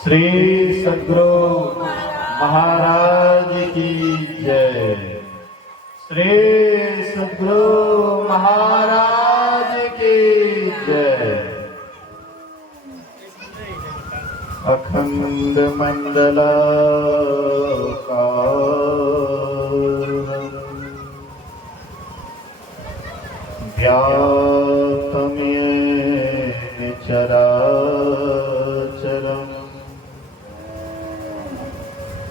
श्री सद्गुरु महाराज की जय। श्री सद्गुरु महाराज की जय। अखंड मंडलाकारं व्याप्तं येन चराचरं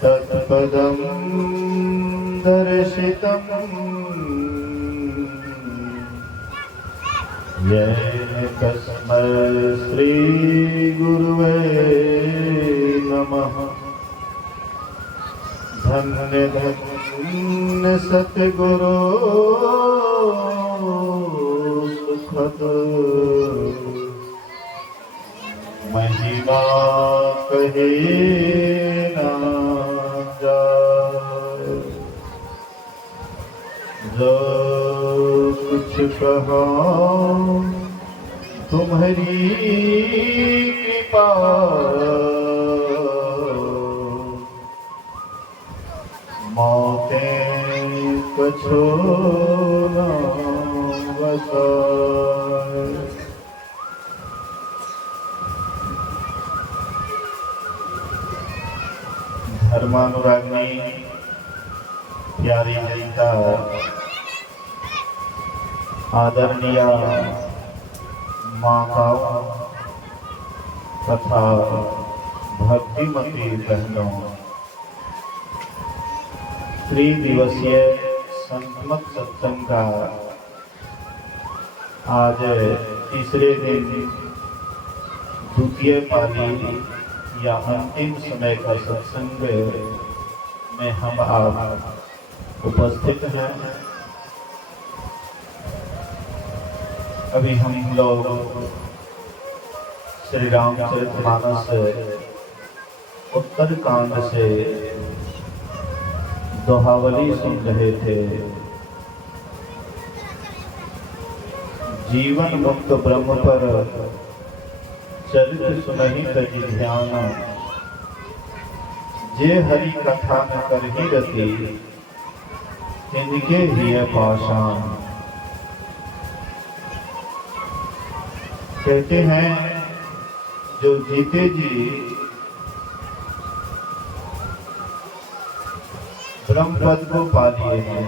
तत्पदं दर्शितं येन तस्मै श्री गुरुवे नमः। धन्य धन्य सतगुरु सुखद महिमा कहे ना जाए। जो कुछ कहा तुम्हारी कृपा, मौतें कछो न बसाए। धर्मानुरागी प्यारी जनता, आदरणीय माताओं तथा भक्तिमती बहनों, त्रिदिवसीय संतमत सत्संग का आज तीसरे दिन द्वितीय पाली या अंतिम समय का सत्संग में हम आप उपस्थित हैं। अभी हम लोग श्री रामचरितमानस उत्तर कांड से दोहावली सुन रहे थे। जीवन मुक्त ब्रह्म पर चरित सुनहि तजि ध्यान, जे हरि कथा न करहि रति इनके ही पाषाण। कहते हैं जो जीते जी ब्रह्म पद को पा लिए हैं,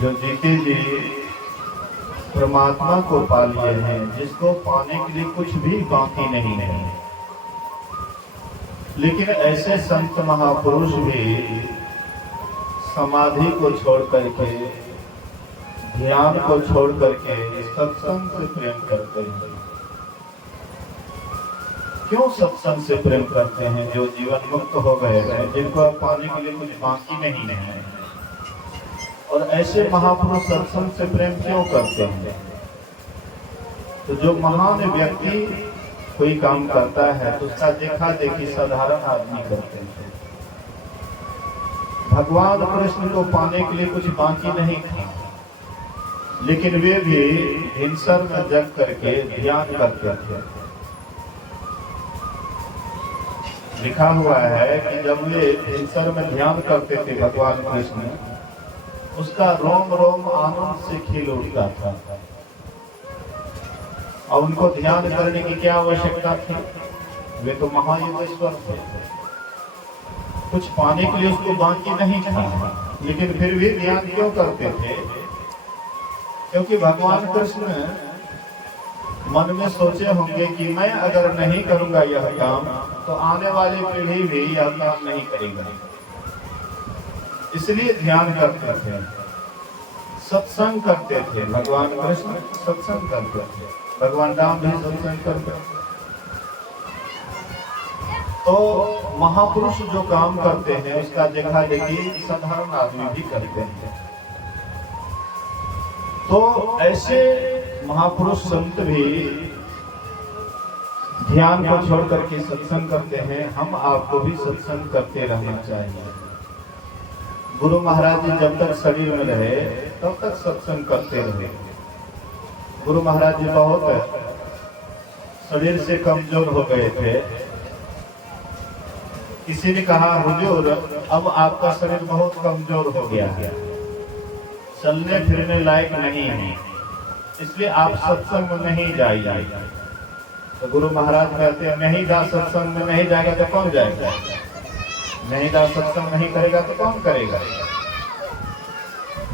जो जीते जी परमात्मा को पा लिए हैं, जिसको पाने के लिए कुछ भी बाकी नहीं है। लेकिन ऐसे संत महापुरुष भी समाधि को छोड़ करके, ध्यान को छोड़ करके सत्संग से प्रेम करते हैं। क्यों सत्संग से प्रेम करते हैं? जो जीवन मुक्त हो गए हैं, जिनको अब पाने के लिए कुछ बाकी नहीं है। और ऐसे महापुरुष सत्संग से प्रेम क्यों करते हैं? तो जो महान व्यक्ति कोई काम करता है तो उसका देखा देखी साधारण आदमी करते हैं। भगवान कृष्ण को पाने के लिए कुछ बाकी नहीं था, लेकिन वे भी हिंसर में जग करके ध्यान करते थे। लिखा हुआ है कि जब वे हिंसर में ध्यान करते थे भगवान कृष्ण, उसका रोम रोम आनंद से खिल उठता था। और उनको ध्यान करने की क्या आवश्यकता थी? वे तो महायोगेश्वर थे, कुछ पाने के लिए उसको बाकी नहीं था, लेकिन फिर भी ध्यान क्यों करते थे? क्योंकि भगवान कृष्ण मन में सोचे होंगे कि मैं अगर नहीं करूंगा यह काम तो आने वाली पीढ़ी भी यह काम नहीं करेगा, इसलिए ध्यान करते थे, सत्संग करते थे। भगवान कृष्ण सत्संग करते थे, भगवान राम भी सत्संग करते थे। तो महापुरुष जो काम करते हैं उसका देखा देखी साधारण आदमी भी करते हैं। तो ऐसे महापुरुष संत भी ध्यान को छोड़ करके सत्संग करते हैं। हम आपको भी सत्संग करते रहना चाहिए। गुरु महाराज जी जब तक शरीर में रहे तब तक सत्संग करते रहे। गुरु महाराज जी बहुत शरीर से कमजोर हो गए थे। किसी ने कहा हुजूर अब आपका शरीर बहुत कमजोर हो गया है, चलने फिरने लायक नहीं है, इसलिए आप सत्संग में नहीं जाइए। तो गुरु महाराज कहते हैं नहीं जा, सत्संग में नहीं जाएगा तो कौन जाएगा, नहीं जा सत्संग नहीं करेगा तो कौन करेगा।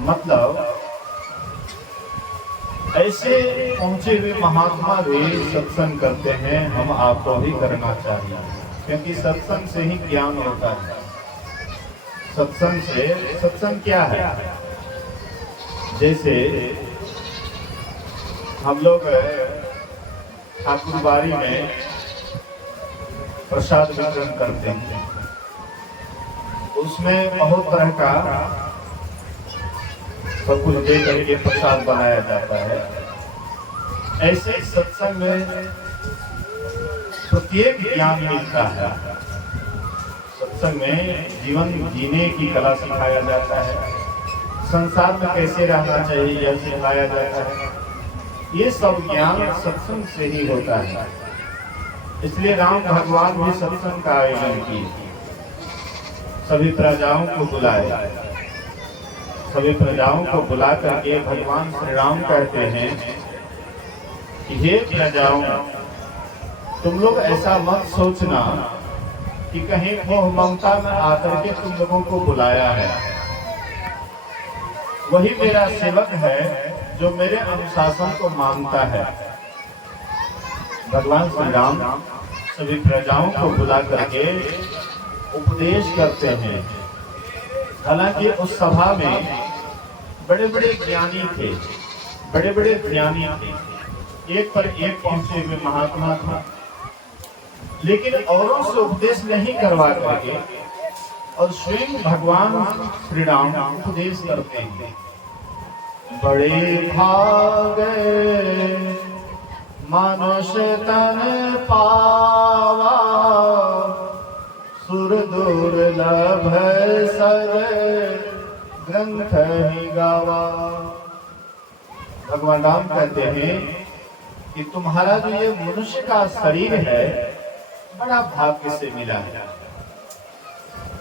मतलब ऐसे पहुंचे हुए महात्मा भी सत्संग करते हैं, हम आपको भी करना चाहिए, क्योंकि सत्संग से ही ज्ञान होता है। सत्संग से, सत्संग क्या है, जैसे हम लोग ठाकुरबाड़ी में प्रसाद वितरण करते हैं, उसमें बहुत तरह का सब कुछ दे करके प्रसाद बनाया जाता है। ऐसे सत्संग में प्रत्येक ज्ञान मिलता है। सत्संग में जीवन जीने की कला सिखाया जाता है, संसार में कैसे रहना चाहिए यह सिखाया जाता है। ये सब ज्ञान सत्संग से ही होता है। इसलिए राम भगवान भी सत्संग का आयोजन किए, सभी प्रजाओं को बुलाए, सभी प्रजाओं को बुला करके भगवान श्री राम कहते हैं कि हे प्रजाओं, तुम लोग ऐसा मत सोचना कि कहीं मोह ममता में आकर के तुम लोगों को बुलाया है। वही मेरा सेवक है जो मेरे अनुशासन को मानता है। भगवान श्री राम सभी प्रजाओं को बुला करके उपदेश करते हैं। हालांकि उस सभा में बड़े बड़े ज्ञानी थे, बड़े बड़े ज्ञानी थे, एक पर एक पहुंचे हुए महात्मा थे, लेकिन औरों से उपदेश नहीं करवा करके और स्वयं भगवान श्री राम उपदेश करते हैं। बड़े भागे मनुष्य तन पावा, सुर दुर्लभ सर ग्रंथ ही गावा। भगवान राम कहते हैं कि तुम्हारा जो ये मनुष्य का शरीर है बड़ा भाग्य से मिला है।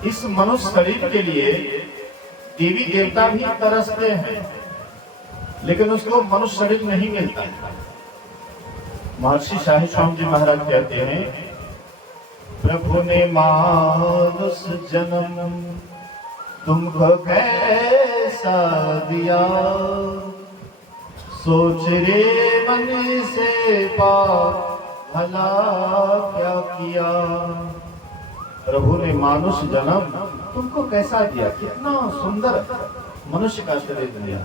इस मनुष्य शरीर के लिए देवी देवता भी तरसते हैं, लेकिन उसको मनुष्य शरीर नहीं मिलता। महर्षि शाही स्वामी जी महाराज कहते हैं, प्रभु ने मानुष जन्म तुमको कैसा दिया, सोच रे मन से पाप भला क्या किया। प्रभु ने मानुष जन्म तुमको कैसा दिया, कितना सुंदर मनुष्य का शरीर दिया।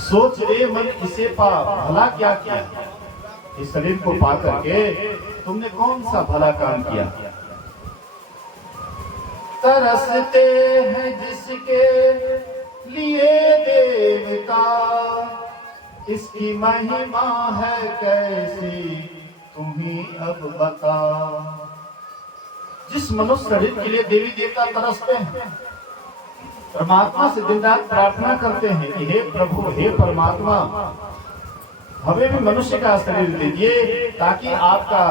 सोच रे मन इसे पा भला क्या किया, इस शरीर को पा करके तुमने कौन सा भला काम किया। तरसते हैं जिसके लिए देवता, इसकी महिमा है कैसी तुम्ही अब बता। जिस मनुष्य शरीर के लिए देवी देवता तरसते हैं, परमात्मा से दिन रात प्रार्थना करते हैं कि हे प्रभु, हे परमात्मा, हमें भी मनुष्य का शरीर दीजिए ताकि आपका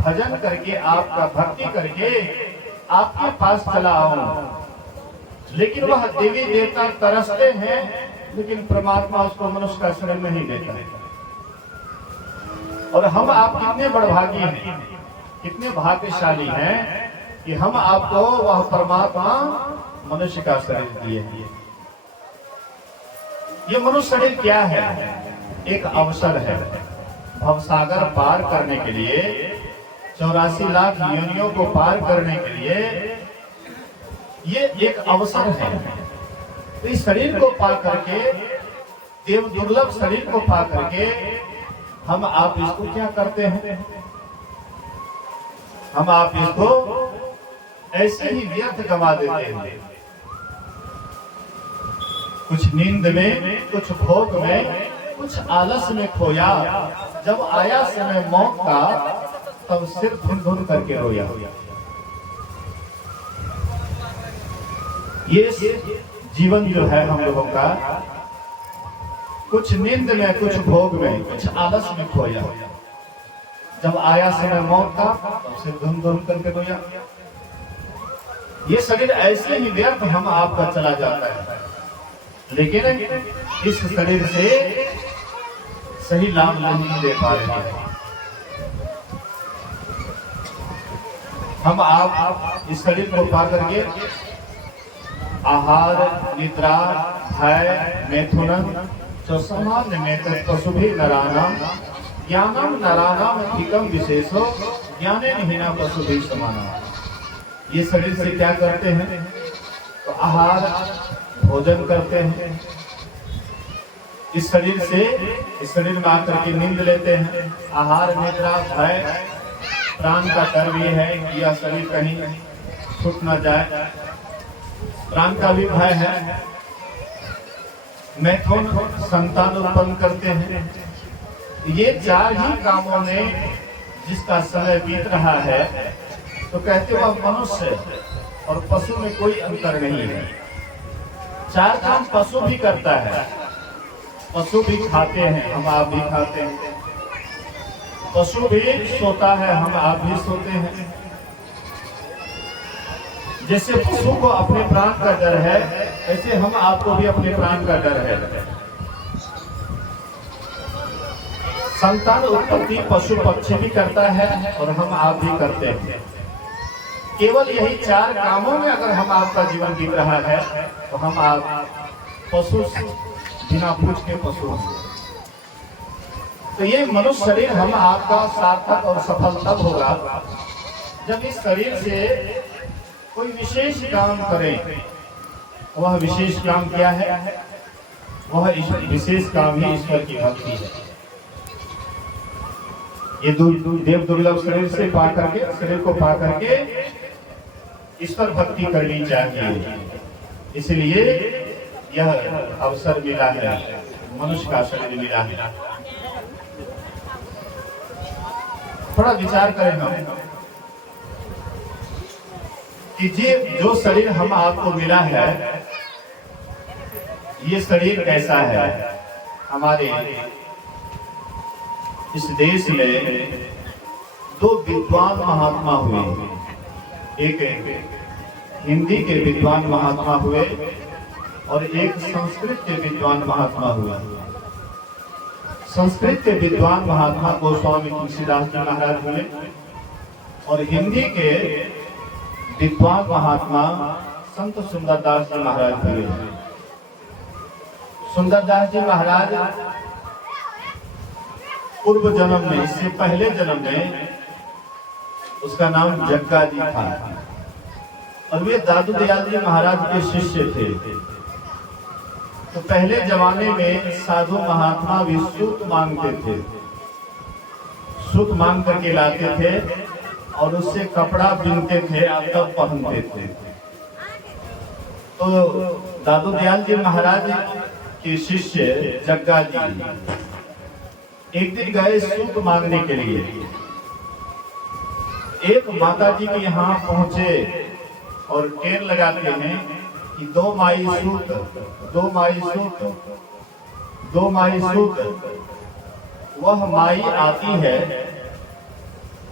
भजन करके, आपका भक्ति करके आपके पास चला आऊं। लेकिन वह देवी देवता तरसते हैं, लेकिन परमात्मा उसको मनुष्य का शरीर नहीं देता। और हम आप कितने बड़भागी हैं, कितने भाग्यशाली हैं कि हम आपको वह परमात्मा मनुष्य का शरीर दिए। ये मनुष्य शरीर क्या है, एक अवसर है भवसागर पार करने के लिए, 84 लाख योनियों को पार करने के लिए ये एक अवसर है। तो इस शरीर को पा करके, देव दुर्लभ शरीर को पा करके हम आप इसको क्या करते हैं, हम आप इसको ऐसे ही व्यर्थ गवा देते हैं। कुछ नींद में, कुछ भोग में, कुछ आलस में खोया, जब आया समय मौत का तब सिर धुन धुन करके रोया। ये जीवन जो है हम लोगों का, कुछ नींद में, कुछ भोग में, कुछ आलस में खोया। जब आया समय मौत का तब से धुम धुम करके रोया। ये शरीर ऐसे ही व्यर्थ हम आपका चला जाता है, लेकिन इस शरीर से सही लाभ नहीं ले पा रहे हैं। हम आप इस शरीर को पा करके आहार, निद्रा, भय, मैथुनन तो सामान्य में पशु भी नरानाम ज्ञानम नरानाम अधिकम विशेषो ज्ञाने हीना पशु भी समाना। ये शरीर से क्या करते हैं? तो आहार, भोजन करते हैं। इस शरीर में आकर के नींद लेते हैं। आहार, निद्रा, भय, प्राण का डर भी है कि यह शरीर कहीं छूट न जाए, प्राण का भी भय है। मैथुन संतान उत्पन्न करते हैं। ये चार ही कामों में जिसका समय बीत रहा है तो कहते वह मनुष्य और पशु में कोई अंतर नहीं है। चार काम पशु भी करता है। पशु भी खाते हैं, हम आप भी खाते हैं। पशु भी सोता है, हम आप भी सोते हैं। जैसे पशु को अपने प्राण का डर है, ऐसे हम आपको भी अपने प्राण का डर है। संतान उत्पत्ति पशु पक्षी भी करता है और हम आप भी करते हैं। केवल यही चार कामों में अगर हम आपका जीवन बीत रहा है तो हम आप पशु बिना पूछ के पशु हैं। तो ये मनुष्य शरीर हम आपका सार्थक और सफल तब होगा जब इस शरीर से कोई विशेष काम करें। वह विशेष काम क्या है? वह विशेष काम ही ईश्वर की भक्ति है। ये देव दुर्लभ शरीर को पा करके ईश्वर भक्ति करनी चाहिए। इसलिए यह अवसर मिला है, मनुष्य का शरीर मिला है। थोड़ा विचार करें हम कि जो शरीर हम आपको मिला है, ये शरीर कैसा है? हमारे इस देश में दो विद्वान महात्मा हुए। एक हिंदी के विद्वान महात्मा हुए और एक संस्कृत के विद्वान महात्मा हुए। संस्कृत के विद्वान महात्मा गोस्वामी तुलसीदास जी महाराज हुए और हिंदी के विद्वान महात्मा संत सुंदरदास जी महाराज हुए। सुंदरदास जी महाराज पूर्व जन्म में, इससे पहले जन्म में उसका नाम जग्गा जी था और वे दादू दयाल जी महाराज के शिष्य थे। तो पहले जमाने में साधु महात्मा भी सूत मांगते थे, सूत मांग करके लाते थे और उससे कपड़ा बिनते थे और तब पहनते थे। तो दादू दयाल जी महाराज के शिष्य जग्गा जी एक दिन गए सूत मांगने के लिए। एक माता जी के यहाँ पहुंचे और टेर लगाते हैं कि दो माई सूत, दो माई सूत, दो माई सूत। वह माई आती है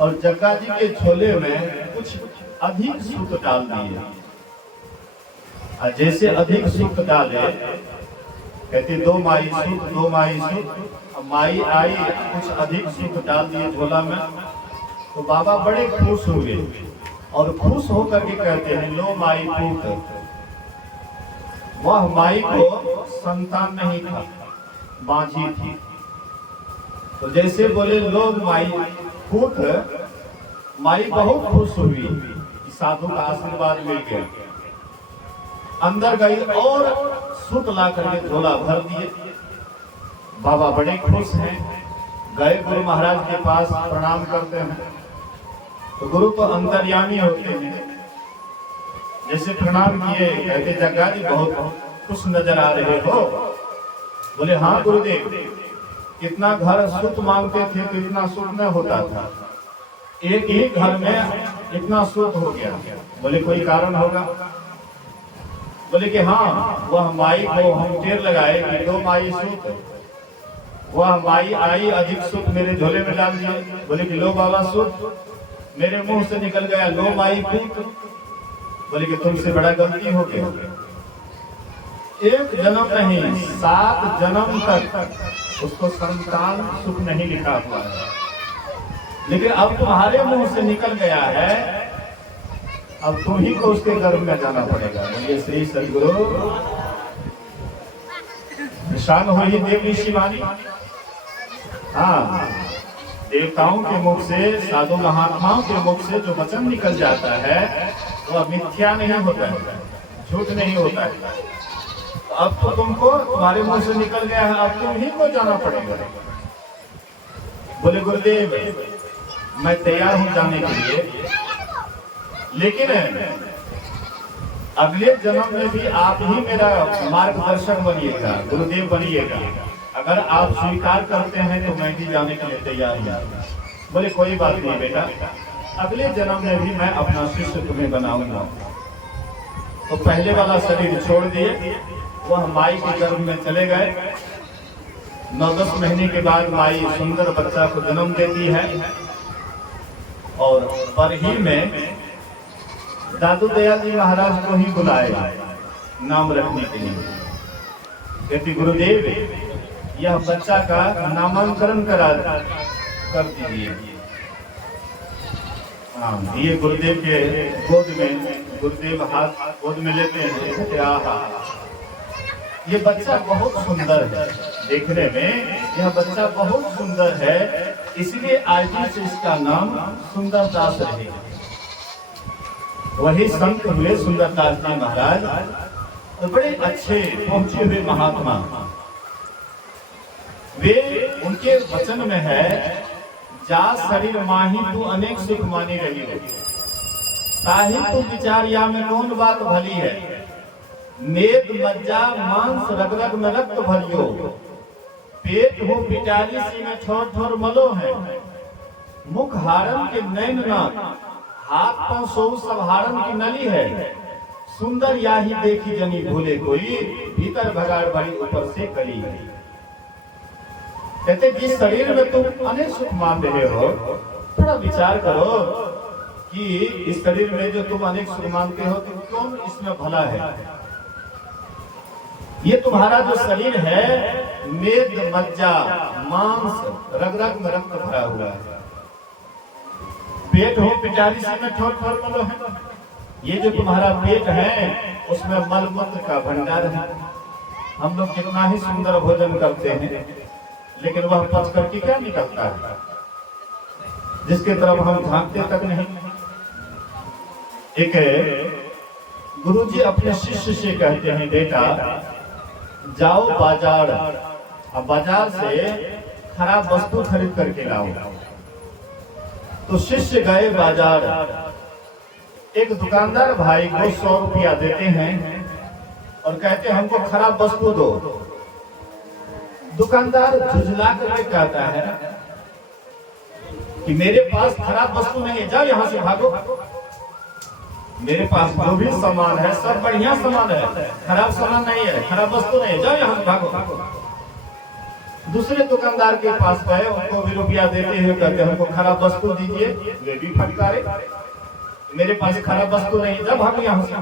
और जग्गा जी के झोले में कुछ अधिक सूत डाल दिए। जैसे अधिक सूत डाले, कहते दो माई सूत, दो माई सूत। माई आई, कुछ अधिक सूत डाल दिए झोला में। तो बाबा बड़े खुश हुए और खुश होकर के कहते हैं लो माई पूत। वह माई को संतान नहीं था, बांझी थी। तो जैसे बोले लो माई पूत, माई बहुत खुश हुई, साधु का आशीर्वाद मिल गया। अंदर गई और सूत ला करके झोला भर दिए। बाबा बड़े खुश हैं, गए गुरु महाराज के पास, प्रणाम करते हैं। तो गुरु तो अंतर्यामी होते हैं। जैसे प्रणाम किए, कहते जग्गा जी बहुत खुश नजर आ रहे हो। बोले हाँ गुरुदेव, कितना घर सूत मांगते थे तो इतना सूत न होता था, एक ही घर में इतना सूत हो गया। बोले कोई कारण होगा? बोले कि हाँ, वह माई को हम टेर लगाए कि दो माई सूत। वह माई आई, अधिक सुख मेरे झोले में डाल दिए। बोले कि लो बाबा सुख मेरे मुंह से निकल गया, लो माई कूट। बोले कि तुमसे बड़ा गलती हो गया, एक जन्म नहीं 7 जन्म तक उसको संतान सुख नहीं लिखा हुआ है, लेकिन अब तुम्हारे मुंह से निकल गया है, अब तुम ही को उसके गर्भ में जाना पड़ेगा। बोलिए श्री सदगुरु निशान हो ही देवी शिवानी। हाँ, देवताओं के मुख से, साधु महात्माओं के मुख से जो वचन निकल जाता है वह मिथ्या नहीं होता है, झूठ नहीं होता है। अब तो तुमको तुम्हारे मुंह से निकल गया है, अब तुम ही को जाना पड़ेगा। बोले गुरुदेव मैं तैयार हूं जाने के लिए, लेकिन अगले जन्म में भी आप ही मेरा मार्गदर्शक बनिएगा, गुरुदेव बनिएगा। अगर आप स्वीकार करते हैं तो मैं भी जाने के लिए तैयार हूं। बोले कोई बात नहीं बेटा, अगले जन्म में भी मैं अपना शिष्य तुम्हें बनाऊंगा। तो पहले वाला शरीर छोड़ दिए, वह माई के गर्भ में चले गए। 9-10 महीने के बाद माई सुंदर बच्चा को जन्म देती है और बरही में दादू दयाल जी महाराज को ही बुलाए नाम रखने के लिए। कहती गुरुदेव यह बच्चा का नामांकन कर दीजिए। हाँ, ये गुरुदेव के गोद में, गुरुदेव हाथ गोद में लेते हैं। क्या ये बच्चा बहुत सुंदर है, देखने में यह बच्चा बहुत सुंदर है, इसलिए आज से इसका नाम सुंदरदास रहेगा। वही संत हुए सुंदरदास जी महाराज, तो बड़े अच्छे पहुंचे हुए महात्मा। वे उनके वचन में है, जा शरीर माही तू अनेक सुख मानी रही हो, ताही तू विचारिया में कौन बात भली है, नेत मज्जा मांस रग रग में रक्त भरियो, पेट हो पिटारी सी में ठोर ठोर मलो है, मुख हारन के नैन नाक, हाथ पांव सो सब हारन की नली है, सुंदर याही देखी जनी भूले कोई, भीतर भगाड़ बड़ी ऊपर से कली है। कहते जिस शरीर में तुम अनेक सुख मान रहे हो, थोड़ा विचार करो कि इस शरीर में जो तुम अनेक सुख मानते हो तो कौन इसमें भला है। ये तुम्हारा जो शरीर है मेद मज्जा मांस रग रग में रक्त भरा हुआ है, पेट हो पिटारी से में ठोर ठोर मलो है। ये जो तुम्हारा पेट है उसमें मल मूत्र का भंडार है। हम लोग कितना ही सुंदर भोजन करते हैं, लेकिन वह पच करके क्या निकलता है, जिसके तरफ हम झांकते तक नहीं। एक गुरुजी अपने शिष्य से कहते हैं, बेटा जाओ बाजार, अब बाजार से खराब वस्तु खरीद करके लाओ। तो शिष्य गए बाजार, एक दुकानदार भाई को 100 रुपया देते हैं और कहते हैं हमको खराब वस्तु दो। दुकानदार झुझला करके कहता है कि मेरे पास खराब वस्तु नहीं है, जाओ यहाँ से भागो। मेरे पास जो भी सामान है सब बढ़िया सामान है, खराब सामान नहीं है, खराब वस्तु नहीं है, जाओ यहाँ से भागो। दूसरे दुकानदार के पास गए, उनको भी रुपया देते हुए कहते हमको खराब वस्तु दीजिए। वे भी फटकारे, मेरे पास खराब वस्तु नहीं, जाओ भागो यहाँ से।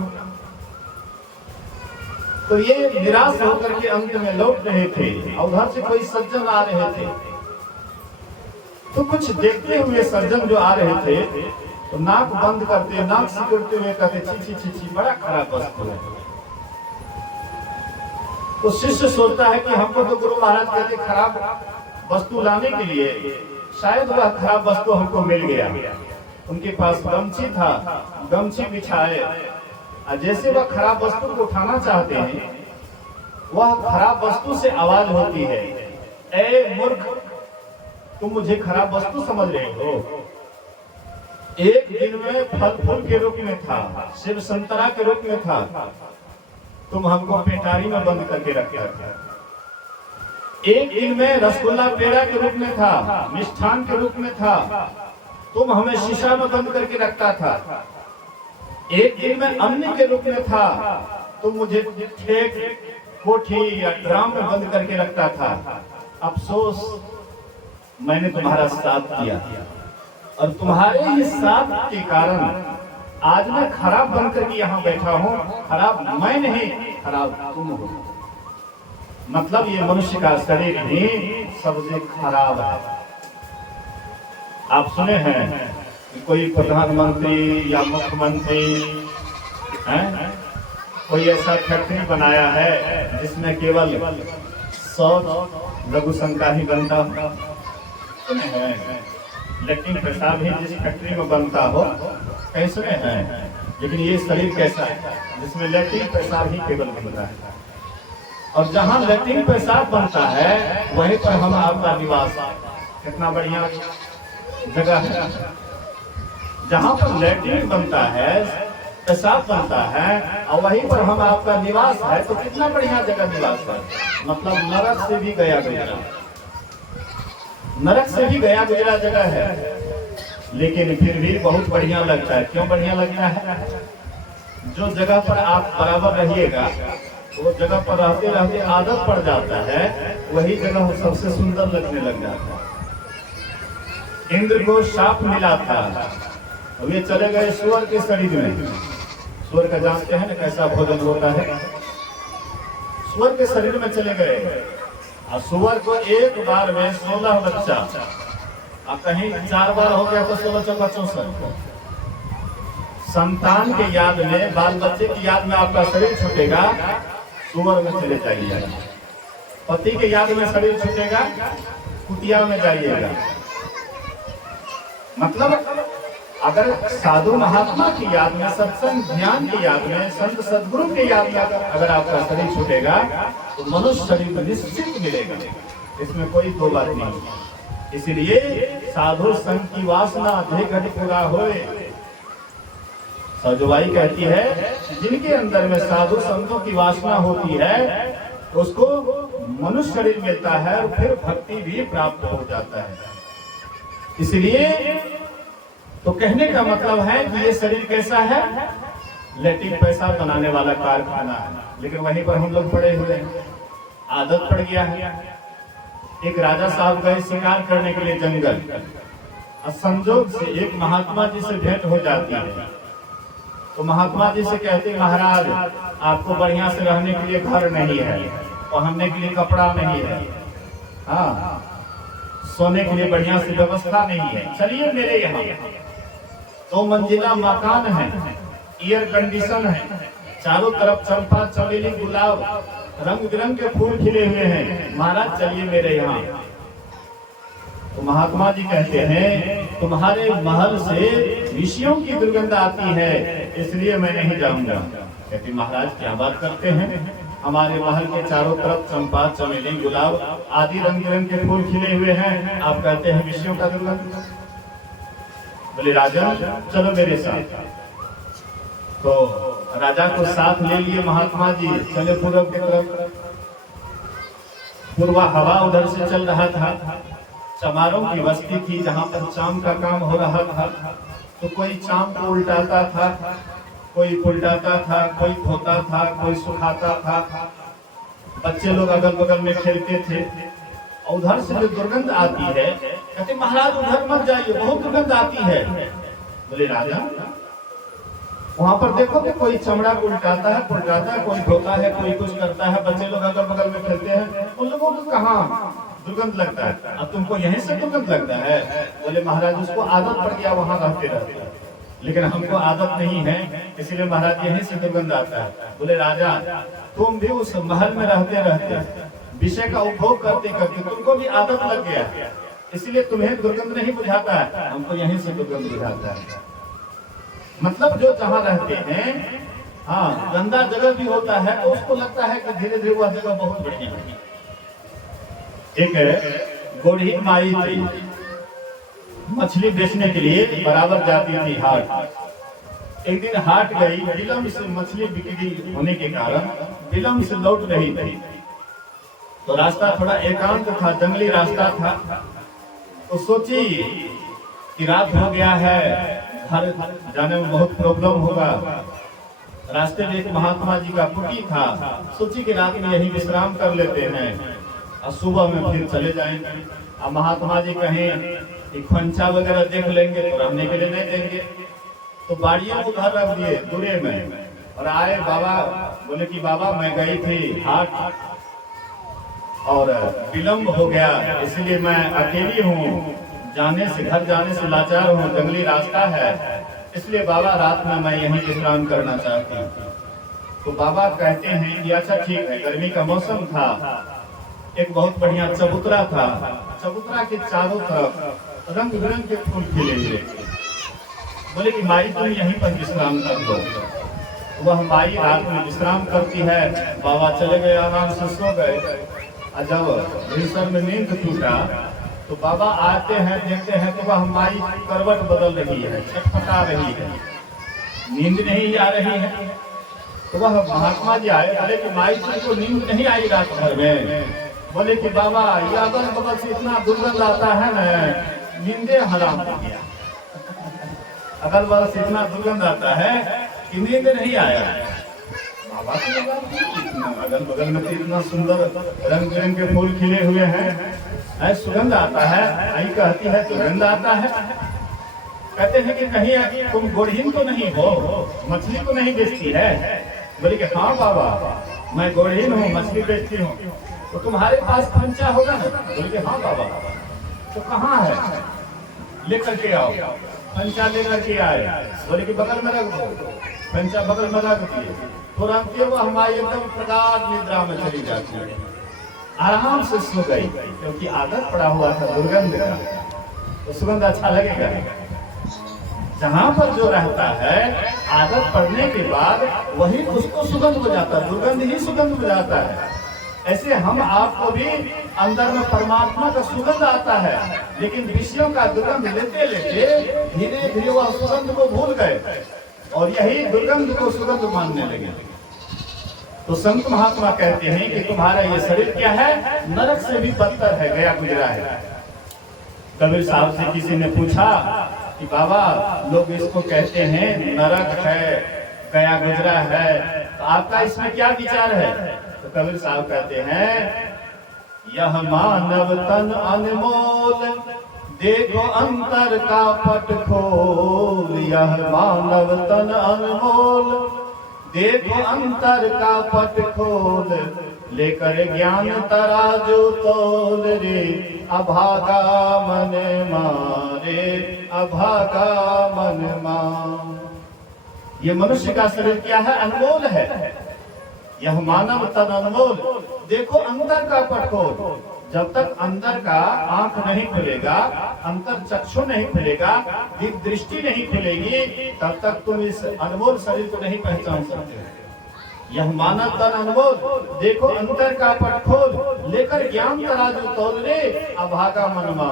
तो ये निराश होकर के अंत में लौट रहे थे, उधर से कोई सज्जन आ रहे थे। तो कुछ देखते हुए सज्जन जो आ रहे थे तो नाक बंद करते, नाक सिकुड़ते हुए कहते छी छी छी, बड़ा खराब वस्तु है। तो शिष्य सोचता है कि हमको तो गुरु महाराज कहते खराब वस्तु लाने के लिए, शायद वह खराब वस्तु हमको मिल गया। उनके पास गमछी था, गमछी बिछाए, जैसे वह खराब वस्तु को उठाना चाहते हैं, वह खराब वस्तु से आवाज होती है, ए मूर्ख तुम मुझे खराब वस्तु समझ रहे हो। एक दिन में फल फूल के रूप में था, शिव संतरा के रूप में था, तुम हमको पेटारी में बंद करके रखा था। एक दिन में रसगुल्ला पेड़ा के रूप में था, मिष्ठान के रूप में था, तुम हमें शीशा में बंद करके रखता था। एक दिन में अन्न के रूप में था, तुम मुझे ठेक कोठी या ड्राम में बंद करके रखता था। अफसोस मैंने तुम्हारा साथ दिया और तुम्हारे ही साथ के कारण आज मैं खराब बनकर के यहाँ बैठा हूँ। खराब मैं नहीं, खराब तुम हो। मतलब ये मनुष्य का शरीर ही सबसे खराब है। आप सुने हैं कि कोई प्रधानमंत्री या मुख्यमंत्री कोई ऐसा फैक्ट्री बनाया है जिसमें केवल 100 लघु शंका ही बनता हो। सुने हैं लेकिन पेशाब ही जिस फैक्ट्री में बनता हो, कहीं सुने हैं। लेकिन ये शरीर कैसा है जिसमें लैट्रिन पेशाब ही केवल बनता है, और जहाँ लैट्रिन पेशाब बनता है वहीं पर हम आपका निवास है। कितना बढ़िया जगह है। जहाँ पर लैट्रिन बनता है, पेशाब बनता है, और वहीं पर हम आपका निवास है, तो कितना बढ़िया जगह निवास है। मतलब नरक से भी गया गुजरा, नरक से भी गया गुजरा जगह है, लेकिन फिर भी बहुत बढ़िया लगता है। क्यों बढ़िया लगता है? जो जगह पर आप बराबर रहिएगा, वो जगह पर रहते रहते आदत पड़ जाता है, वही जगह सबसे सुंदर लगने लग जाता है। इंद्र को शाप मिला था, वे चले गए सूअर के शरीर में। सूअर का जानते हैं ना कैसा भोजन होता है। सूअर के शरीर में चले गए, और सूअर को एक बार में 16 बच्चा, अब कहीं 4 बार हो गया तो 16 चौका 64। संतान के याद में, बाल बच्चे की याद में आपका शरीर छूटेगा, सूअर में चले जाइएगा। पति के याद में शरीर छूटेगा, कुटिया में जाइएगा। मतलब अगर साधु महात्मा की याद में, सत्संग ज्ञान की याद में, संत सदगुरु की याद में अगर आपका शरीर छूटेगा, तो मनुष्य शरीर निश्चित मिलेगा। इसमें कोई दो बात नहीं। इसलिए साधु संग की वासना अधिक अधिक पूरा होए। सजवाई कहती है जिनके अंदर में साधु संतों की वासना होती है, उसको मनुष्य शरीर मिलता है और फिर भक्ति भी प्राप्त हो जाता है। इसलिए तो कहने का मतलब है कि ये शरीर कैसा है? लैट्रिन पेशाब बनाने वाला कारखाना है। लेकिन वहीं पर हम लोग पड़े हुए हैं, आदत पड़ गया है। एक राजा साहब गए शिकार करने के लिए जंगल, और संजोग से एक महात्मा जी से भेंट हो जाती है। तो महात्मा जी से कहते, महाराज आपको बढ़िया से रहने के लिए घर नहीं है, पहनने के लिए कपड़ा नहीं है, हाँ, सोने के लिए बढ़िया से व्यवस्था नहीं है, चलिए मेरे यहाँ 2 मंजिला मकान है, एयर कंडीशन है, चारों तरफ चंपा चमेली गुलाब रंग बिरंग के फूल खिले हुए हैं, महाराज चलिए मेरे यहाँ। तो महात्मा जी कहते हैं तुम्हारे महल से ऋषियों की दुर्गंध आती है, इसलिए मैं नहीं जाऊंगा। कहते महाराज क्या बात करते हैं, हमारे महल के चारों तरफ चंपा चमेली गुलाब आदि रंग बिरंग के फूल खिले हुए हैं, आप कहते हैं ऋषियों का दुर्गंध। बोले राजा चलो मेरे साथ। तो राजा को साथ ले लिए महात्मा जी, चले पूर्व की तरफ। पूर्वा हवा उधर से चल रहा था, चमारों की बस्ती थी जहाँ पर चाम का काम हो रहा था। तो कोई चाम को उल्टाता था, कोई उल्टाता था, कोई धोता था, कोई सुखाता था। बच्चे लोग अगल बगल में खेलते थे। उधर से जो दुर्गंध आती है, कहते महाराज उधर मत जाइए, बहुत दुर्गंध आती है। बोले राजा वहां पर देखो कि कोई चमड़ा को उल्टाता है, पुलटाता है, कोई धोता है, कोई कुछ करता है, बच्चे लोग अगल बगल में खेलते हैं, उन लोगों को कहाँ दुर्गंध लगता है, अब तुमको यहीं से दुर्गंध लगता है। बोले महाराज उसको आदत पड़ गया वहां रहते रहते, लेकिन हमको आदत नहीं है, इसीलिए महाराज यहीं से दुर्गंध आता है। बोले राजा तुम भी उस महल में रहते रहते विषय का उपभोग करते करते तुमको भी आदत लग गया, इसलिए तुम्हें दुर्गंध नहीं बुझाता है, हमको यहीं से दुर्गंध बुझाता है। मतलब जो जहाँ रहते हैं, हाँ, गंदा जगह भी होता है तो उसको लगता है कि धीरे धीरे वह जगह बहुत बढ़िया है। एक गोढ़ी माई थी, मछली बेचने के लिए बराबर जाती थी हाट। एक दिन हाट गई, विलम्ब से मछली बिक्री होने के कारण विलम्ब से लौट रही थी। तो रास्ता थोड़ा एकांत था, जंगली रास्ता था। तो सोची कि रात हो गया है, घर जाने में बहुत प्रॉब्लम होगा। रास्ते में एक महात्मा जी का कुटी था, सोची कि रात में यही विश्राम कर लेते हैं। और सुबह में फिर चले जाएंगे। अब महात्मा जी कहें कि खंचा वगैरह देख लेंगे तो रहने के लिए नहीं देंगे, तो बाड़ियों को उधर रख दिए दूरे में। और आए बाबा, बोले कि बाबा मैं गई थी हाट और विलम्ब हो गया, इसलिए मैं अकेली हूँ, जाने से घर जाने से लाचार हूँ, जंगली रास्ता है, इसलिए बाबा रात में मैं यहीं विश्राम करना चाहती हूँ। तो बाबा कहते हैं कि अच्छा ठीक है। गर्मी का मौसम था, एक बहुत बढ़िया चबूतरा था, चबूतरा के चारों तरफ रंग बिरंग के फूल खिले हुए। बोले कि माई तुम यहीं पर विश्राम कर लो। वह माई रात में विश्राम करती है, बाबा चले गए, आराम से सो गए। और जब भीषण में नींद टूटा तो बाबा आते हैं, देखते हैं तो वह माई करवट बदल रही है, छटपटा रही है, नींद नहीं आ रही है। तो वह महात्मा जी आए, बोले कि माई तुमको नींद नहीं आई रात भर में? बोले कि बाबा ये अगल बगल से इतना दुर्गंध आता है न, नींदे हराम हो गया। अगल बगल से इतना दुर्गंध आता है कि नींद नहीं आया। बाबा को लगा इतना अगल बगल में इतना सुंदर रंग बिरंग के फूल खिले हुए हैं, सुगंध आता है। आई कहती है सुगंध आता है। कहते हैं कि कहीं तुम गोढ़ीन तो नहीं हो, मछली तो नहीं बेचती है? बोले कि हाँ बाबा मैं गोढ़ीन हूँ, मछली बेचती हूँ। तो तुम्हारे पास खंचा होगा ना? बोले कि हाँ बाबा। तो कहाँ है? लेकर के आओ। खंचा लेकर के आए। बोले कि बगल में रख दो। खंचा बगल में रख दिए, तुरंत वो हमारी एकदम प्रगाढ़ निद्रा में चली जाती है, आराम से सो गई, क्योंकि आदत पड़ा हुआ था दुर्गंध का, तो सुगंध अच्छा लगेगा। जहाँ पर जो रहता है आदत पड़ने के बाद वही उसको सुगंध हो जाता है, दुर्गंध ही सुगंध हो जाता है। ऐसे हम आपको भी अंदर में परमात्मा का सुगंध आता है, लेकिन विषयों का दुर्गंध लेते लेते धीरे धीरे वह सुगंध को भूल गए और यही दुर्गंध को सुगंध मानने लगे। तो संत महात्मा कहते हैं कि तुम्हारा ये शरीर क्या है? नरक से भी बदतर है, गया गुजरा है। कबीर साहब से किसी ने पूछा कि बाबा लोग इसको कहते हैं नरक है, गया गुजरा है, तो आपका इसमें क्या विचार है? तो कबीर साहब कहते हैं यह मानव तन अनमोल, देखो अंतर का पट खोल। यह मानव तन अनमोल, देखो अंतर का पट खोल। लेकर ज्ञान तराजू तोल रे, अभागा मन मारे, अभागा मन मार। ये मनुष्य का शरीर क्या है? अनमोल है। यह मानव तन अनमोल, देखो अंतर का पट खोल। जब तक अंदर का आंख नहीं खुलेगा, अंतर चक्षु नहीं खुलेगा, दिव्य दृष्टि नहीं खुलेगी, तब तक तुम इस अनमोल शरीर को नहीं पहचान सकते। यह मानव तन अनमोल, देखो अंतर का पट खोल। लेकर ज्ञान तराजू तोल रे, अभागा मनमा।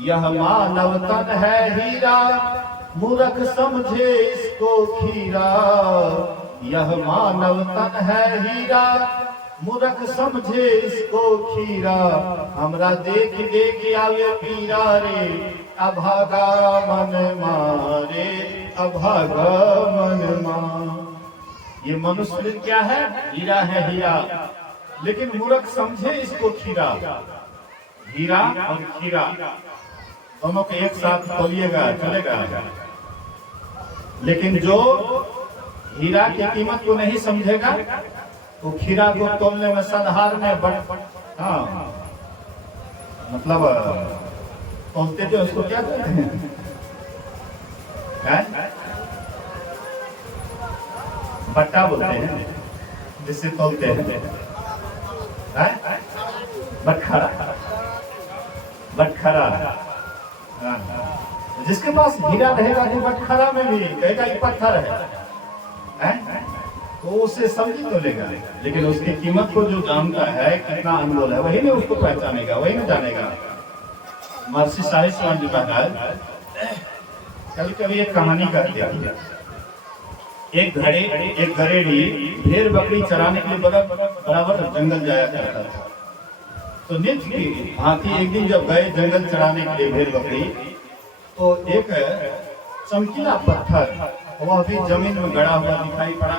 यह मानव तन है हीरा, मूर्ख समझे इसको खीरा। यह मानव तन है हीरा, मूर्ख समझे इसको खीरा। हमरा देख देख आवे पीरा रे, अभागा मन मारे, अभागा मन मार। ये मनुष्य क्या है? हीरा है हीरा, लेकिन मूर्ख समझे इसको खीरा। हीरा और खीरा दोनों को एक साथ तोलिएगा चलेगा, लेकिन जो हीरा की कीमत को नहीं समझेगा तो खीरा को तोलने में संहार में हाँ मतलब तोलते थे, उसको क्या कहते हैं? बट्टा बोलते हैं जिससे तोलते हैं, बटखरा। बटखरा जिसके पास हीरा रहेगा वो बटखरा में भी कहेगा ये पत्थर है, तो उसे समझ तो लेगा, लेकिन उसकी कीमत को जो जानता है कितना अनमोल है वही ने उसको पहचानेगा, वही ने जानेगा। महर्षि साहिब स्वामी जी महाराज कभी कभी एक कहानी करते हैं। एक घरेड़ी भेड़ बकरी चराने के लिए बराबर जंगल जाया करता था। तो नित्य हाथी एक दिन जब गए जंगल चराने के लिए भेड़ बकरी, तो एक चमकीला पत्थर वह भी जमीन में गड़ा हुआ दिखाई पड़ा।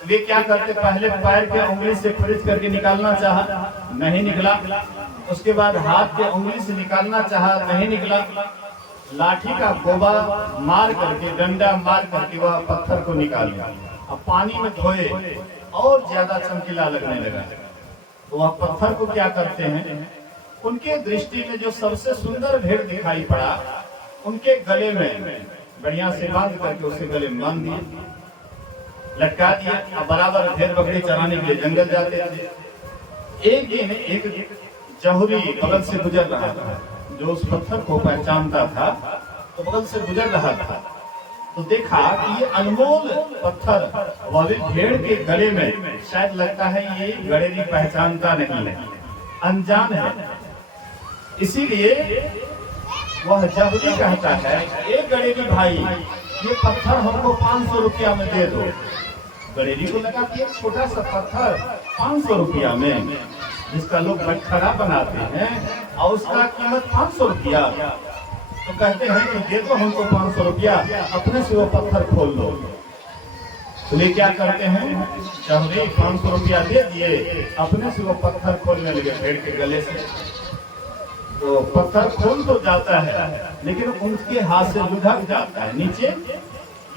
वे क्या करते, पहले पैर के उंगली से फ्रिज करके निकालना चाहा, नहीं निकला। उसके बाद हाथ के उंगली से निकालना चाहा, नहीं निकला। लाठी का गोबा मार करके, डंडा मार करके वह पत्थर को निकाल लिया। अब पानी में धोए और ज्यादा चमकीला लगने लगा। तो वह पत्थर को क्या करते हैं, उनके दृष्टि में जो सबसे सुंदर भेड़ दिखाई पड़ा, उनके गले में बढ़िया से बांध करके उसे गले में बांध दिया, लटका दिया। अब बराबर भेड़ बकरी चराने के लिए जंगल जाते थे। एक दिन एक जहुरी बगल से गुजर रहा था, जो उस पत्थर को पहचानता था, तो बगल से गुजर रहा था। तो देखा कि ये अनमोल पत्थर वाले भेड़ के गले में, शायद लगता है ये गड़ेरी पहचानता नहीं है, अनजान है। इसीलिए वह जहुरी कहता है, ए गड़ेरी भाई, ये पत्थर हमको 500 रुपया में दे दो। गड़ेरी को लगा कि एक छोटा सा पत्थर 500 रुपया में, जिसका लोग बटखरा बनाते हैं, और उसका कीमत 500 रुपया। तो कहते हैं कि दे दो हमको 500 रुपया, अपने से वो पत्थर खोल लो। तो ये क्या करते हैं, जहुरी 500 रुपया दे दिए, अपने से वो पत्थर खोलने लगे भेड़ के गले से। तो पत्थर खोल तो जाता है, लेकिन उनके हाथ से लुढ़क जाता है, नीचे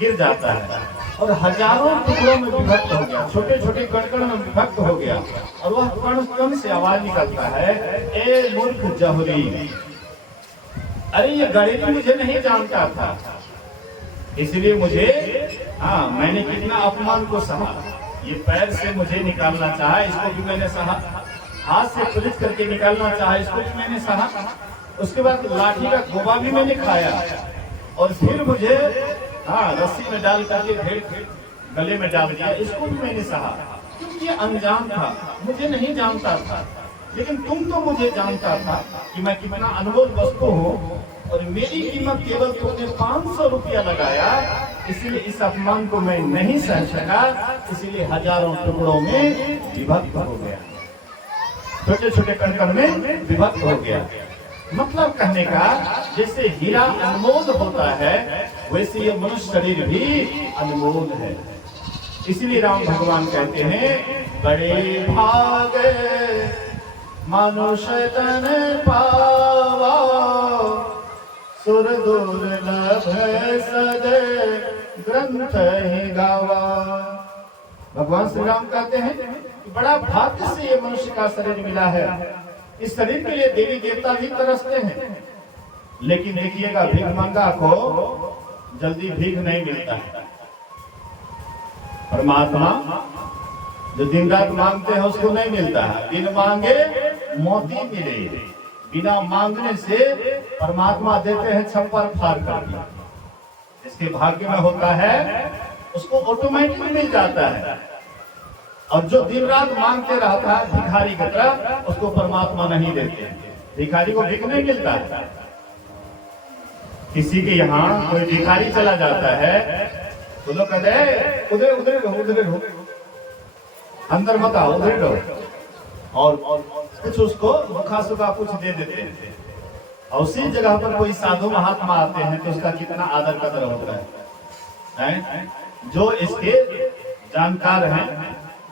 गिर जाता है और हजारों टुकड़ों में विभक्त हो गया, छोटे छोटे कण में विभक्त हो गया। और वह कण कण से आवाज निकलता है, ए मूर्ख जहुरी, अरे ये गड़ेरी मुझे नहीं जानता था, इसलिए मुझे, मैंने कितना अपमान को सहा। ये पैर से मुझे निकालना चाहा, इसको भी मैंने सहा। हाथ से पुलिस करके निकालना चाहा, इसको भी मैंने सहा। उसके बाद लाठी का गोबा भी मैंने खाया, और फिर मुझे रस्सी में डाल करके भेड़ गले में डाल दिया, इसको भी मैंने सहा। क्योंकि ये अनजान था, मुझे नहीं जानता था। लेकिन तुम तो मुझे जानता था कि मैं कितना अनमोल वस्तु हूँ, और मेरी कीमत केवल तुमने 500 रुपया लगाया, इसलिए इस अपमान को मैं नहीं सह सका, इसीलिए हजारों टुकड़ों में विभक्त हो गया, छोटे छोटे कण में विभक्त हो गया। मतलब कहने का, जैसे हीरा अनमोल होता है, वैसे ये मनुष्य शरीर भी अनमोल है। इसलिए राम भगवान कहते हैं, बड़े भागे मनुष्य तन पावा, सुर दुर्लभ सदे ग्रंथ ही गावा। भगवान श्री राम कहते हैं कि बड़ा भाग्य से ये मनुष्य का शरीर मिला है। इस शरीर के लिए देवी देवता भी तरसते हैं, लेकिन देखिएगा भिखमंगा को जल्दी भीख नहीं मिलता है। परमात्मा जो दिन रात मांगते हैं उसको नहीं मिलता है। बिन मांगे मोती मिले, बिना मांगने से परमात्मा देते हैं छप्पर फाड़ करके। इसके भाग्य में होता है उसको ऑटोमेटिक मिल जाता है, और जो दिन रात मांगते रहता है भिखारी की तरह, उसको परमात्मा नहीं देते। भिखारी को भीख नहीं मिलता है। किसी के यहाँ कोई भिखारी चला जाता है तो लोग कहते हैं उधर उधर उधर हो, अंदर मत आओ, उधर रहो, और कुछ उसको भूखा सूखा कुछ दे देते हैं। और उसी जगह पर कोई साधु महात्मा आते हैं तो उसका कितना आदर कदर होता है। जो इसके जानकार हैं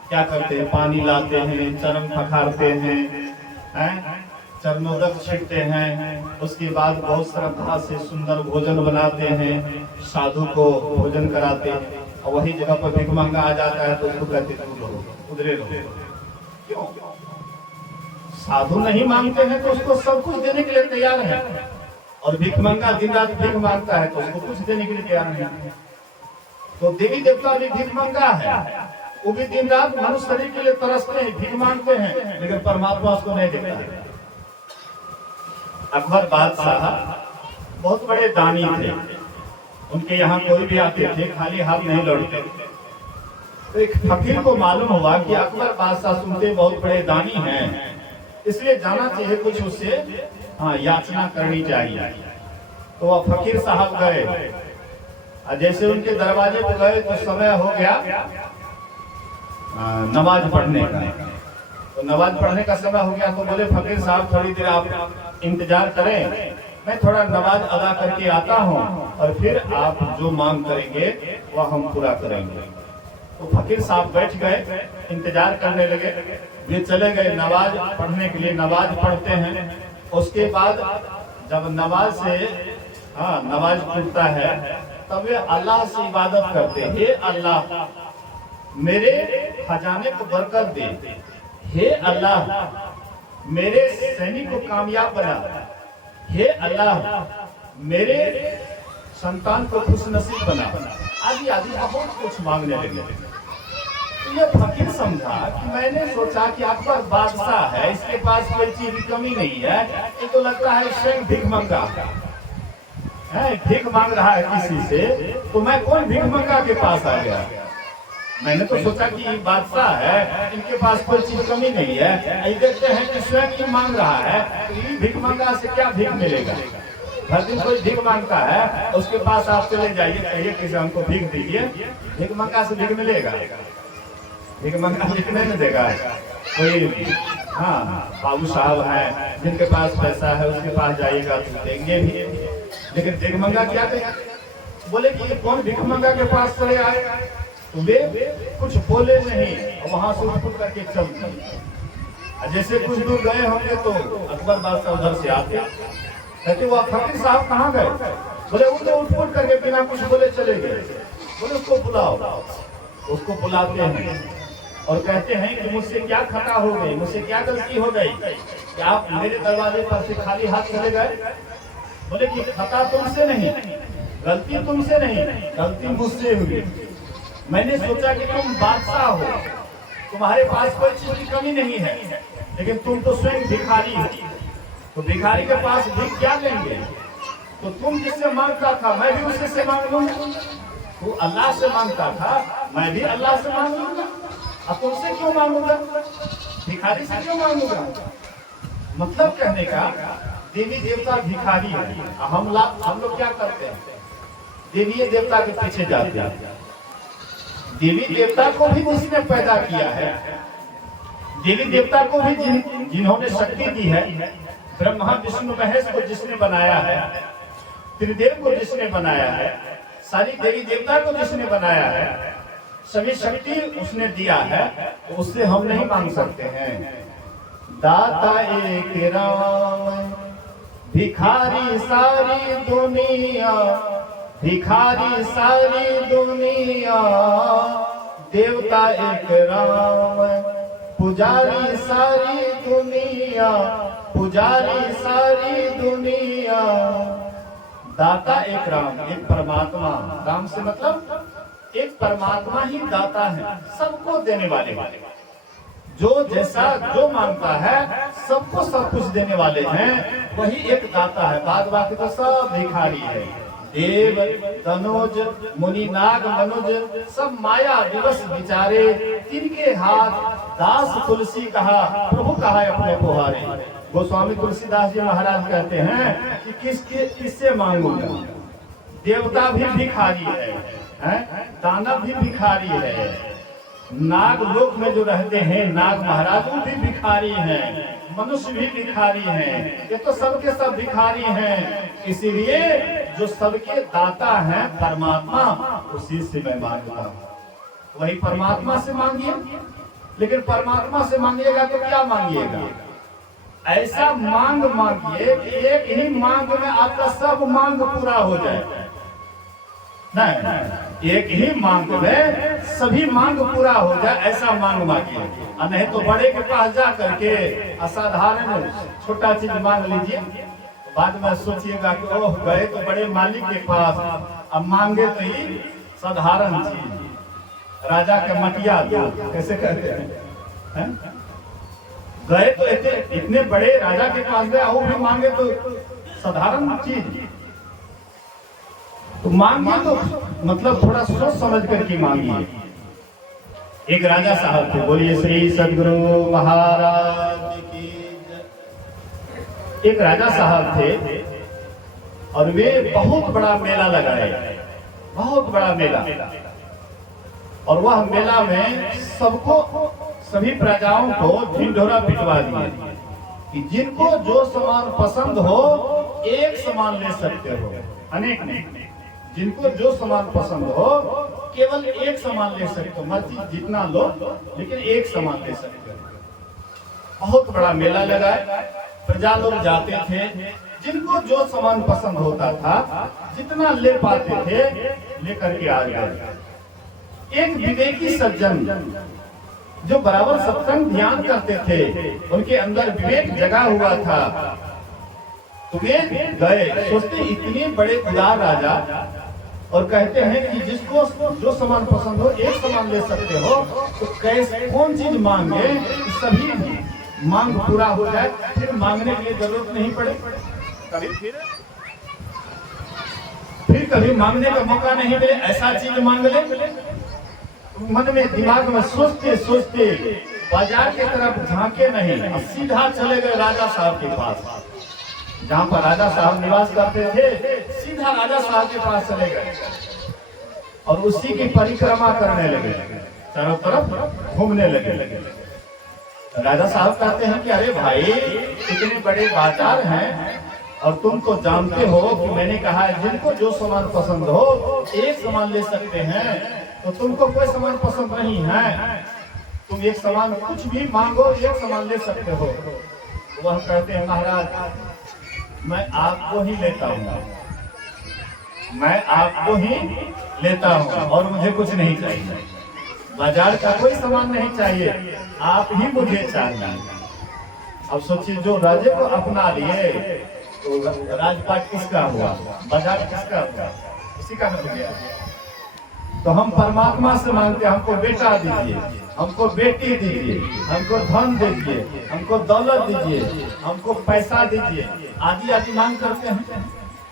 क्या करते हैं, पानी लाते हैं, चरण पखारते हैं, चरणोदक छिड़ते हैं, उसके बाद बहुत श्रद्धा से सुंदर भोजन बनाते हैं, साधु को भोजन कराते हैं। और वही जगह पर भिखमंगा आ जाता है तो उसको कहते उधरे रहो। क्यों? साधु नहीं मांगते हैं तो उसको सब कुछ देने के लिए तैयार है, और भिखमंगा दिन रात भीख मांगता है तो उसको कुछ देने के लिए तैयार नहीं है। तो देवी देवता भी भिखमंगा है, वो भी दिन रात मनुष्य शरीर के लिए तरसते हैं, भीख मांगते हैं, लेकिन परमात्मा उसको नहीं देता है। अकबर बादशाह बहुत बड़े दानी थे, उनके यहाँ कोई भी आते थे खाली हाथ नहीं लौटते। तो एक फकीर को मालूम हुआ कि अकबर बादशाह सुनते बहुत बड़े दानी हैं, इसलिए जाना चाहिए, कुछ उससे याचना करनी चाहिए। तो वह फकीर साहब गए, जैसे उनके दरवाजे पे गए तो समय हो गया नमाज पढ़ने का। तो नमाज पढ़ने का समय हो गया तो बोले फकीर साहब थोड़ी देर आप इंतजार करें, मैं थोड़ा नमाज अदा करके आता हूँ, और फिर आप जो मांग करेंगे वह हम पूरा करेंगे। तो फकीर साहब बैठ गए, इंतजार करने लगे। वे चले गए नमाज पढ़ने के लिए, नमाज पढ़ते हैं। उसके बाद जब नमाज से नमाज टूटता है तब वे अल्लाह से इबादत करते हैं, हे अल्लाह मेरे खजाने को बरकत दे, हे अल्लाह मेरे सैनिक को कामयाब बना, हे अल्लाह मेरे संतान को खुश नसीब बना, आदि आदि बहुत कुछ मांगने लगे। तो ये फकीर समझा कि मैंने सोचा कि अकबर बादशाह है, इसके पास कोई चीज की कमी नहीं है, ये तो लगता है स्वयं भीख मंगा है, भीख मांग रहा है किसी से, तो मैं कौन भीख मंगा के पास आ गया। मैंने तो सोचा कि ये बादशाह है, इनके पास कोई चीज कमी नहीं है, ये देखते हैं कि स्वयं ही मांग रहा है, तो भीख मंगा से क्या भीख मिलेगा। हर दिन कोई भीख मांगता है, उसके पास आप चले जाइए, कहिए कि हमको भीख दीजिए, भीख मंगा से भीख मिलेगा, भीख मंगा लिखने में देगा। कोई बाबू साहब है जिनके पास पैसा है, उसके पास जाइएगा तो देंगे भी, लेकिन भीख मंगा क्या देगा। बोले कि कौन भीख मंगा के पास चले आए, तो वे कुछ बोले नहीं, वहां से उठ करके चल दिए। जैसे कुछ दूर गए होंगे तो अकबर बादशाह उधर से आते, कहते वो फकीर साहब कहाँ गए। बोले वो तो उठ करके बिना कुछ बोले चले गए। बोले उसको बुलाओ, उसको बुलाते हैं और कहते हैं कि मुझसे क्या खता हो गई, मुझसे क्या गलती हो गई कि आप मेरे दरवाजे पर से खाली हाथ चले गए। बोले कि खता तुमसे नहीं, गलती तुमसे नहीं, गलती मुझसे हुई। मैंने सोचा कि तुम बादशाह हो, तुम्हारे पास कोई चीज की कमी नहीं है, लेकिन तुम तो स्वयं भिखारी हो, तो भिखारी के पास भीख क्या लेंगे। तो तुम जिससे मांगता था मैं भी उसी से मांग लूंगा, तू अल्लाह से मांगता था मैं भी अल्लाह से मांग लूंगा, अब तुमसे क्यों मांगूंगा, भिखारी से क्यों मांगूंगा। मतलब कहने का देवी देवता भिखारी है, हम लोग क्या करते हैं, देवी देवता के पीछे जाते हैं। देवी देवता को भी जिसने पैदा किया है, देवी देवता को भी जिन्होंने शक्ति दी है, ब्रह्मा विष्णु महेश को जिसने बनाया है, त्रिदेव को जिसने बनाया है, सारी देवी देवता को जिसने बनाया है, सभी शक्ति उसने दिया है, उससे हम नहीं मांग सकते हैं। दाता एक राम, भिखारी सारी दुनिया, भिखारी सारी दुनिया, देवता एक राम, पुजारी सारी दुनिया, पुजारी सारी दुनिया। दाता एक राम, एक परमात्मा, राम से मतलब एक परमात्मा ही दाता है, सबको देने वाले, जो जैसा जो मांगता है सबको सब कुछ देने वाले हैं, वही एक दाता है। बाद बाकी तो सब भिखारी है। देव तनुज मुनि नाग मनुज सब माया दिवस बिचारे, तिनके हाथ दास तुलसी कहा, प्रभु कहा अपने पुहारे। गोस्वामी तुलसीदास जी महाराज कहते हैं कि किससे मांगूंगा। देवता भी भिखारी है, दानव भी भिखारी है, नाग लोक में जो रहते हैं नाग महाराज वो भी भिखारी हैं, मनुष्य भी भिखारी हैं, ये तो सबके सब भिखारी हैं। इसीलिए जो सबके दाता है परमात्मा, उसी से मैं मांगता हूँ। वही परमात्मा से मांगिए, लेकिन परमात्मा से मांगिएगा तो क्या मांगिएगा, ऐसा मांग मांगिए कि एक ही मांग में आपका सब मांग पूरा हो जाए। नहीं, एक ही मांग में सभी मांग पूरा हो जाए, ऐसा मांग मांगिए। नहीं तो बड़े के पास जा करके असाधारण छोटा चीज मांग लीजिए, बाद में सोचिएगा कि ओह गए तो बड़े मालिक के पास, अब मांगे तो ये साधारण चीज, राजा के मटिया दो, कैसे कहते हैं, गए तो इतने बड़े राजा के पास गए, वो भी मांगे तो साधारण चीज। तो मांगिए तो मतलब थोड़ा सोच समझ करके मांगिए। एक राजा साहब थे, बोलिए श्री सदगुरु महाराज की जय। एक राजा साहब थे और वे बहुत बड़ा मेला लगाए, बहुत बड़ा मेला, और वह मेला में सबको सभी प्रजाओं को ढिंढोरा पिटवा दिए कि जिनको जो सामान पसंद हो एक सामान ले सकते हो, अनेक नहीं, जिनको जो सामान पसंद हो केवल एक सामान ले सकते हो, मर्जी जितना लो लेकिन एक सामान ले सकते हो। बहुत बड़ा मेला लगा है, प्रजा लोग जाते थे, जिनको जो सामान पसंद होता था जितना ले पाते थे लेकर के आ गए। एक विवेकी सज्जन जो बराबर सत्संग ध्यान करते थे, उनके अंदर विवेक जगा हुआ था, तो वे गए, सोचते इतने बड़े उदार राजा, और कहते हैं कि जिसको जो सामान पसंद हो एक सामान ले सकते हो, तो कैसे कौन चीज मांगे सभी मांग पूरा हो जाए, फिर मांगने के लिए जरूरत नहीं पड़े, फिर कभी मांगने का मौका नहीं मिले, ऐसा चीज मांग ले। मन में दिमाग में सोचते सोचते बाजार की तरफ झांके नहीं, सीधा चले गए राजा साहब के पास, जहाँ पर राजा साहब निवास करते थे, सीधा राजा साहब के पास चले गए और उसी की परिक्रमा करने लगे, चारों तरफ घूमने लगे। राजा साहब कहते हैं कि अरे भाई, इतने बड़े बाजार हैं और तुम तो जानते हो कि मैंने कहा है जिनको जो सामान पसंद हो एक सामान ले सकते हैं, तो तुमको कोई सामान पसंद नहीं है, तुम एक सामान कुछ भी मांगो एक सामान ले सकते हो। वह कहते हैं महाराज, मैं आपको ही लेता हूँ, मैं आपको ही लेता हूँ और मुझे कुछ नहीं चाहिए, बाजार का कोई सामान नहीं चाहिए, आप ही मुझे चाहिए। अब सोचिए, जो राजे को अपना लिए तो राजपाट किसका हुआ, बाजार किसका हुआ, उसी का हो गया। तो हम परमात्मा से मांगते, हमको बेटा दीजिए, हमको बेटी दीजिए, हमको धन दीजिए, हमको दौलत दीजिए, हमको पैसा दीजिए, आदि आदि मांग करते हैं।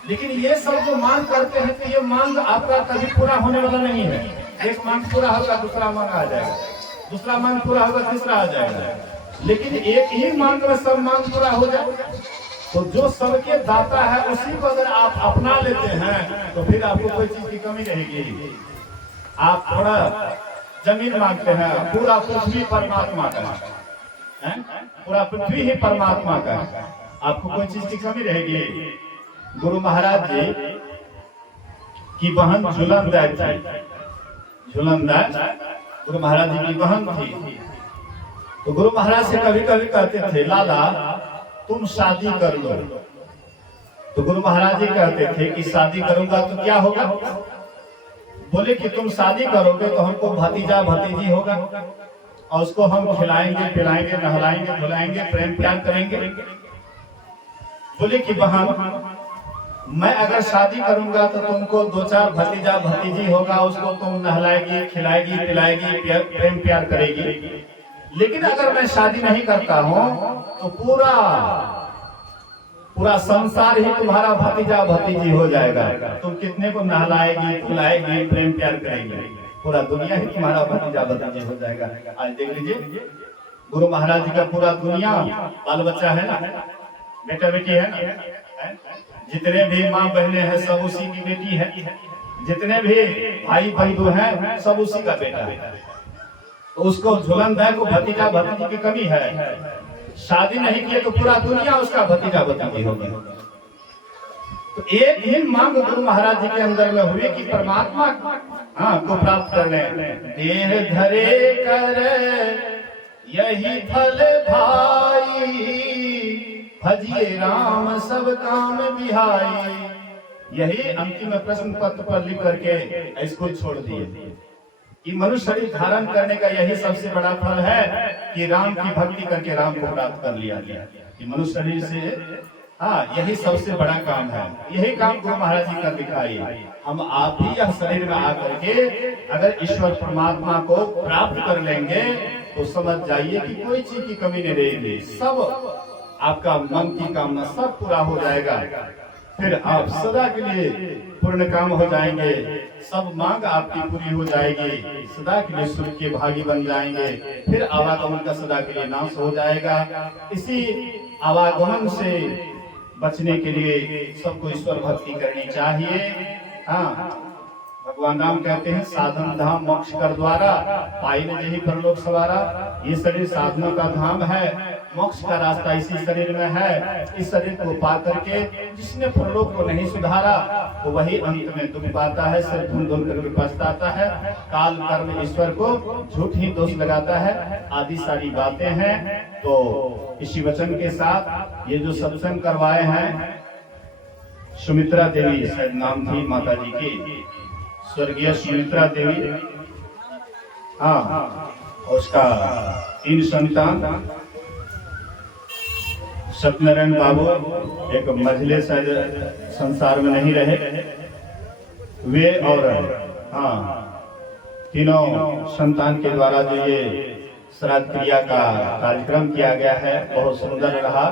लेकिन ये सब जो मांग करते हैं, तो ये मांग आपका कभी पूरा होने वाला नहीं है। एक मांग पूरा होगा दूसरा मांग आ जाएगा, दूसरा मांग पूरा होगा तीसरा आ जाएगा, लेकिन एक ही मांग में सब मांग पूरा हो जाएगा। तो जो सबके दाता है उसी को अगर आप अपना लेते हैं, तो फिर आपको कोई चीज की कमी रहेगी। आप थोड़ा जमीन मांगते हैं, पूरा पृथ्वी परमात्मा का है, पूरा पृथ्वी ही परमात्मा का, आपको कोई चीज की कमी रहेगी। गुरु महाराज जी की बहन झूलनदास थी, झूलनदास गुरु महाराज जी की बहन थी। तो गुरु महाराज से कभी कभी कहते थे, लाला तुम शादी कर लो। तो गुरु महाराज जी कहते थे कि शादी करूंगा तो क्या होगा? बोले कि तुम शादी करोगे तो हमको भतीजा भतीजी होगा और उसको हम खिलाएंगे पिलाएंगे नहलाएंगे धुलाएंगे प्रेम प्यार करेंगे। बोले कि बहन, मैं अगर शादी करूंगा तो तुमको 2-4 भतीजा भतीजी होगा, उसको तुम नहलाएगी खिलाएगी पिलाएगी प्रेम प्यार करेगी। लेकिन अगर मैं शादी नहीं करता हूँ तो पूरा पूरा संसार ही तुम्हारा भतीजा भतीजी हो जाएगा। तुम कितने को नहलाएगी खिलाएगी प्रेम प्यार करेगी, पूरा दुनिया ही तुम्हारा भतीजा भतीजी हो जाएगा। आज देख लीजिए, गुरु महाराज जी का पूरा दुनिया बाल बच्चा है ना, बेटा बेटी है ना, जितने भी माँ बहने हैं सब उसी की बेटी है, जितने भी भाई बंधु हैं सब उसी का बेटा है। तो उसको झूलनदास को भतीजा भतीजी की कमी है, शादी नहीं किए तो पूरा दुनिया उसका भतीजा भतीजी होगी। तो एक ही मांग गुरु महाराज जी के अंदर में हुई कि परमात्मा को प्राप्त कर ले। देह धरे कर यही फल भाई, भजिए राम सब काम बिहाई। यही अंतिम प्रश्न पत्र पर लिख करके इसको छोड़ दिए कि मनुष्य शरीर धारण करने का यही सबसे बड़ा फल है कि राम की भक्ति करके राम को प्राप्त कर लिया गया। कि मनुष्य शरीर से यही सबसे बड़ा काम है, यही काम गुरु महाराज जी कर दिखाई। हम आप ही यह शरीर में आकर के अगर ईश्वर परमात्मा को प्राप्त कर लेंगे तो समझ जाइए कि कोई चीज की कमी नहीं रहेगी, सब आपका मन की कामना सब पूरा हो जाएगा। फिर आप सदा के लिए पूर्ण काम हो जाएंगे, सब मांग आपकी पूरी हो जाएगी, सदा के लिए सुख के भागी बन जाएंगे। फिर आवागमन का सदा के लिए नाश हो जाएगा। इसी आवागमन से बचने के लिए सबको ईश्वर भक्ति करनी चाहिए। भगवान राम कहते हैं, साधन धाम मोक्ष कर द्वारा पाई न जही परलोक सवारा। ये शरीर साधनों का धाम है, मोक्ष का रास्ता इसी शरीर में है। इस शरीर को पा करके जिसने परलोक को नहीं सुधारा तो वही अंत में दुख पाता है, सिर धुन धुन करके पछताता है, काल कर्म ईश्वर को झूठ ही दोष लगाता है, आदि सारी बातें हैं। तो इसी वचन के साथ ये जो सत्संग करवाए हैं, सुमित्रा देवी शायद नाम थी माता जी की, स्वर्गीय सुमित्रा देवी, हाँ, उसका 3 संतान, सत्यनारायण बाबू एक मझले शायद संसार में नहीं रहे, वे और हाँ तीनों संतान के द्वारा जो ये श्राद्ध क्रिया का कार्यक्रम किया गया है बहुत सुंदर रहा।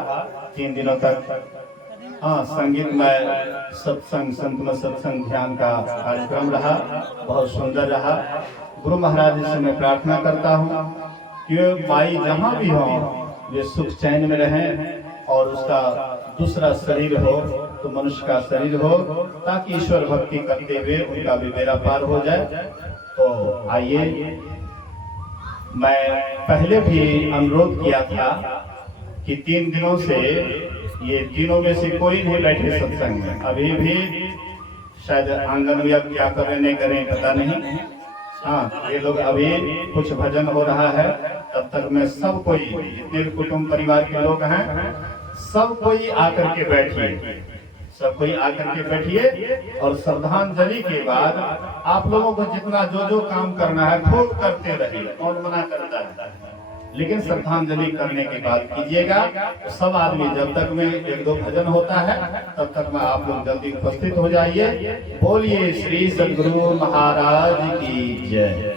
3 दिनों तक हाँ संगीत में सत्संग, संत में सत्संग ध्यान का कार्यक्रम रहा, बहुत सुंदर रहा। गुरु महाराज से मैं प्रार्थना करता हूँ कि माई जहाँ भी हो वे सुख चैन में रहें और उसका दूसरा शरीर हो तो मनुष्य का शरीर हो, ताकि ईश्वर भक्ति करते हुए उनका भी बेड़ा पार हो जाए। तो आइए, मैं पहले भी अनुरोध किया था कि 3 दिनों से ये तीनों में से कोई नहीं बैठे सत्संग में, अभी भी शायद आंगन में अब क्या करें नहीं करें पता नहीं। हाँ, ये लोग अभी कुछ भजन हो रहा है, तब तक मैं सब कोई, जितने भी कुटुंब परिवार के लोग हैं, सब कोई आकर के बैठिए, सब कोई आकर के बैठिए और श्रद्धांजलि के बाद आप लोगों को जितना जो जो काम करना है खूब करते रहिए, कौन मना करता है, लेकिन श्रद्धांजलि करने के बाद कीजिएगा। तो सब आदमी जब तक में 1-2 भजन होता है तब तक में आप लोग जल्दी उपस्थित हो जाइए। बोलिए श्री सद्गुरु महाराज की जय।